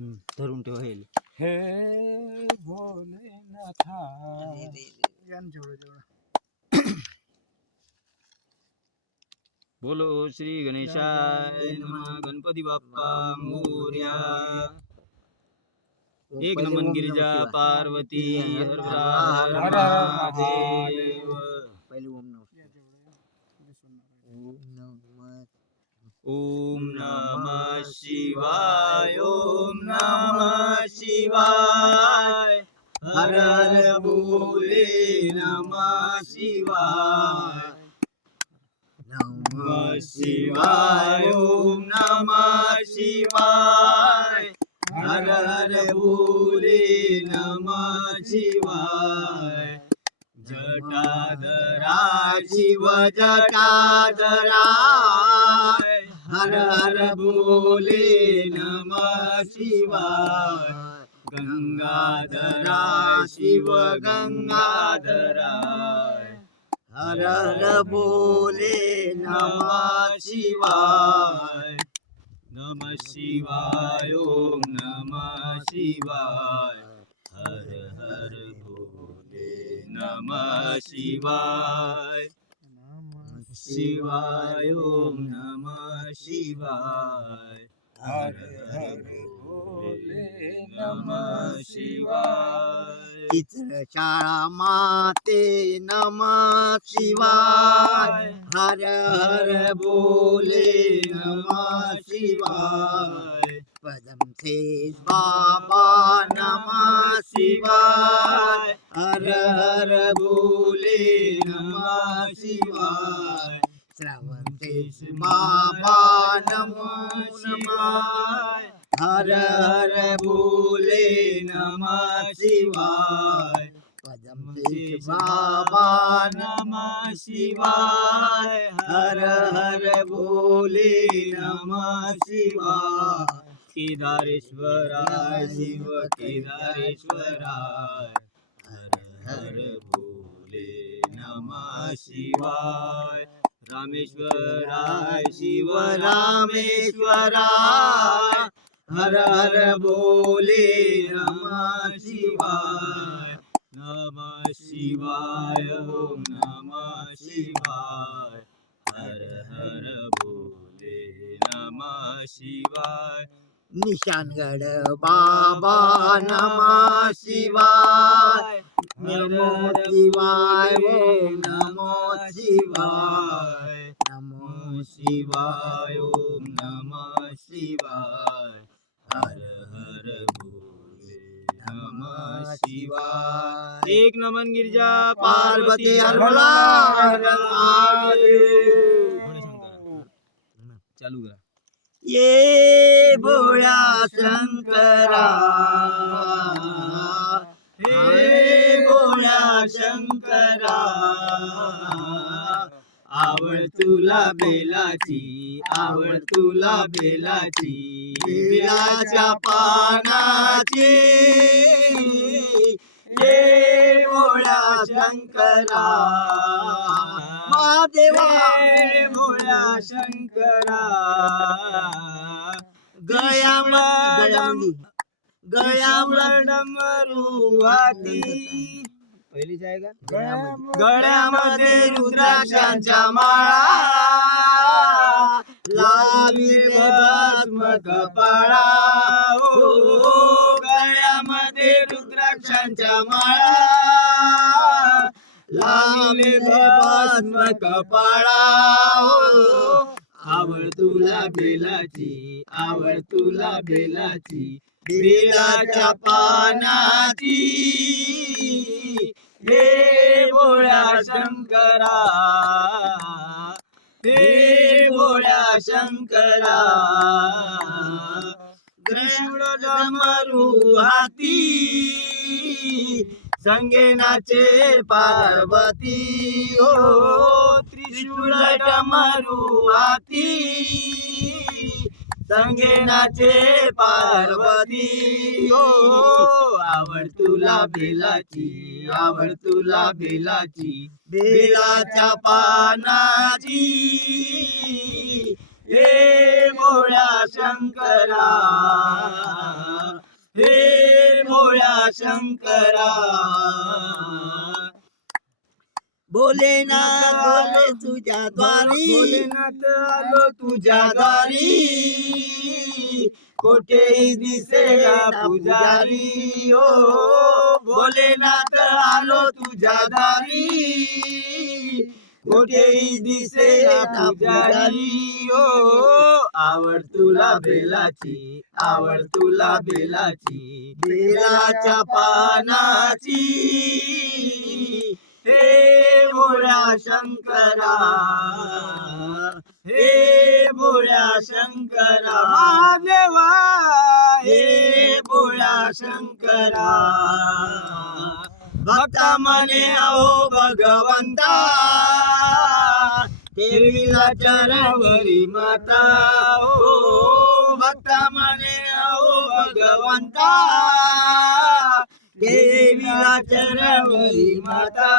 धरून ठेवायला. हे भोलेनाथा. बोलो श्री गणेशाय नमः. गणपती बाप्पा मोरया. एक नमन गिरिजा पार्वती हर हर महादेव. ओम नमः शिवाय. ओम नमः शिवाय. हर हर बोले नमः शिवाय. नमः शिवाय. ओम नमः शिवाय. हर हर बोले नमः शिवाय. जटाधरा शिव जटाधरा. हर हर बोले नमः शिवाय. गंगाधरा शिव गंगाधरा. हर हर बोले नमः शिवाय. नमः शिवाय. ओम नमः शिवाय. हर हर बोले नमः शिवाय. शिवाय. ओम नमः शिवाय. हर हर बोले नमः शिवाय. चित्रशाळा माते नमः शिवाय. हर हर बोले नमः शिवाय. पदम से बाबा नमः शिवाय. हर हर बोले नमः शिवाय. श्रावण से बाबा नमो शिवाय. हर हर बोले नमः शिवाय. पदम से बाबा नमः शिवाय. हर हर बोले नमः शिवाय. केदारेश्वराय शिव केदारेश्वराय. हर हर बोले नमः शिवाय. रामेश्वराय शिव रामेश्वराय. हर हर बोले नमः शिवाय. नमः शिवाय. ओम नमः शिवाय. हर हर बोले नमः शिवाय. निशानगड बाबा नमः शिवाय. नमो शिवाय. ओम नमो शिवाय. नमो शिवाय. ओम नमः शिवाय. हर हर बोले नमः शिवाय. एक नमन गिरिजा पार्वती हर हर महादेव. चालू करा. ये भोळा शंकरा. हे भोळा शंकरा. आवड तुला बेलाची. आवड तुला बेलाची. बेलाच्या पानाची. हे भोळा शंकरा. महादेवा. हे भोळा शंकरा. गळ्यावर डमरू हाती. पहिली जायगा. गळ्यामध्ये रुद्राक्षांच्या माळा. लाविले भस्म कपाळा. गळ्यामध्ये रुद्राक्षांच्या माळा. लाविले भस्म कपाळा. आवड तुला बेलाची. आवड तुला बेलाची. बेलाच्या पानाची. हे भोळ्या शंकरा. हे भोळ्या शंकरा. कृष्ण डमरू हाती. संगे नाचे पार्वती. ओ त्रिशूळ डमरू हाती. संगे नाचे पार्वती. ओ आवड तुला बेलाची. आवड तुला बेलाची. बेलाच्या पानाची. हे भोळ्या शंकरा. शंकरा भोलेनाथ आलो तुझ्या द्वारी भोलेनाथ आलो तुझ्या द्वारी कोठेही दिसेना पुजारी ओ भोलेनाथ आलो तुझ्या दारी कोठेही दिसेना पुजारी ओ आवड तुला बेलाची आवड तुला बेलाची बेलाच्या पानाची हे भोळ्या शंकरा हे भोळ्या शंकरा महादेवा हे भोळ्या शंकरा भक्ता म्हणे अहो भगवंता देवीला चरवरी माता ओ भक्ता म्हणे अहो भगवंता देवीला चरवरी माता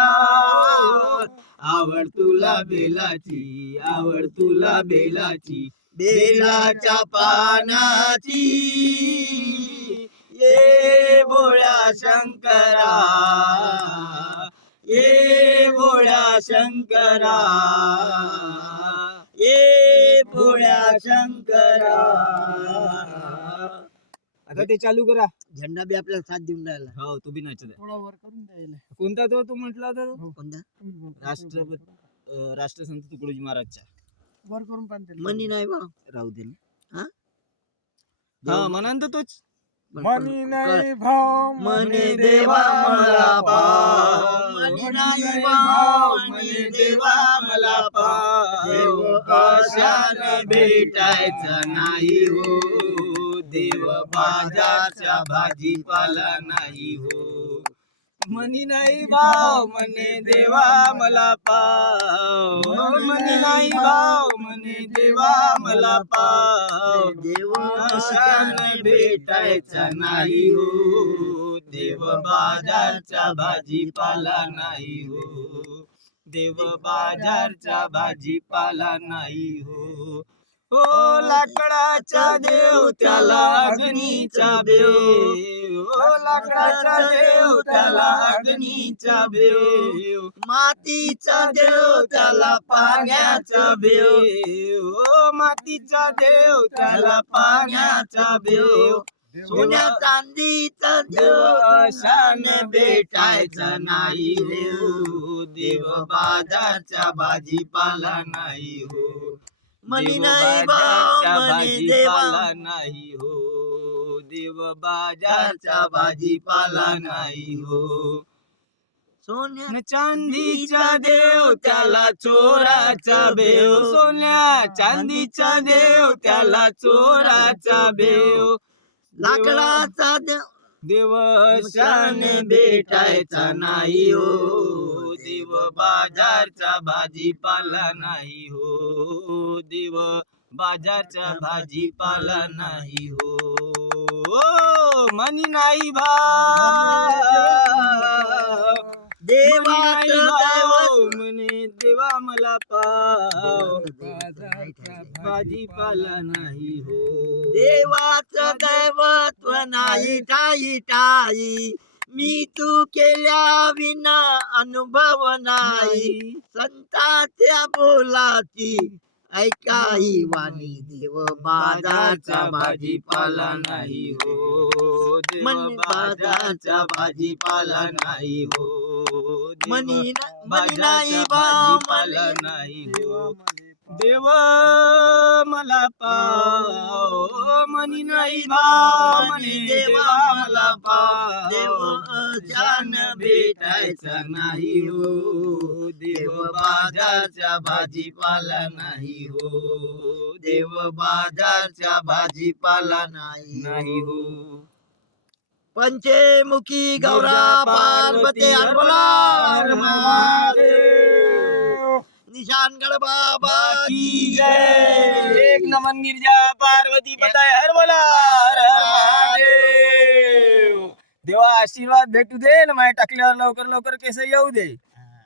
आवड तुला बेलाची आवड तुला बेलाची बेलाच्या पानाची ये भोळ्या शंकरा ये भोळ्या शंकरा ये भोळ्या शंकरा आता ते चालू करा झेंडा बी आपल्याला साथ देऊन राहिला हो तू बी नाचत थोडा वर करून द्यायला कोणता तो तू म्हटला होता कोणता राष्ट्रसंत तुकडोजी महाराजचा वर करून पाहते मनी नाही बा राहू दे ना हा म्हणून तर तोच मनी नाही भाव मने देवा मला पाव मनी नाही भाव मने देवा मला पाव देव कशाने भेटायचं नाही हो देव बाजारच्या भाजीपाला नाही हो मनी नाही भाव मने देवा मला पाव मनी नाही भाव मने देवा मला पाव देव कशाने भेटायचा नाही हो देव बाजारचा भाजीपाला नाही हो देव बाजारचा भाजीपाला नाही हो ओ लाकडाचा देव त्याला अग्नीचा भेव ओ लाकडाचा देव त्याला अग्नीचा भेव मातीचा देव त्याला पाण्याचा भेव ओ मातीचा देव त्याला पाण्याचा भेव सोन्या चांदीचा देव अशाने भेटायचा नाही हो देव बाजारचा भाजीपाला नाही हो मनी नाही भाव मने देवा नाही हो देव बाजारचा भाजीपाला नाही हो सोन्या चांदीचा देव त्याला चोराचा भेव सोन्या चांदीचा देव त्याला चोराचा भेव लाकडाचा देव शाने भेटायचा नाही हो देव बाजारचा भाजीपाला नाही हो देव बाजारचा भाजीपाला नाही हो मनी नाही भाव देवाचं देव म्हणे देवा मला पाव भाजीपाला नाही हो देवाचं दैवत्व नाही ठाई ठाई मी तू केल्या विना अनुभव नाही संताच्या बोलाची ऐकाही वाणी देव बाजारचा भाजीपाला नाही हो देव बाजारचा भाजीपाला नाही हो मनी नाही भाजीपाला नाही हो देव मला पाव मनी नाही भाव मनी देवा मला पाव देव जान भेटायचा नाही हो देव बाजारचा भाजीपाला नाही हो देव बाजारचा भाजीपाला नाही हो पंचमुखी गौरा पार्वती निशानगढ़ बाबा की जय एक नमन गिरजा पार्वती बताय हर बोला हर महादेव देवा आशीर्वाद भेटू दे ना माझ्या टाकल्यावर लवकर लवकर केस येऊ दे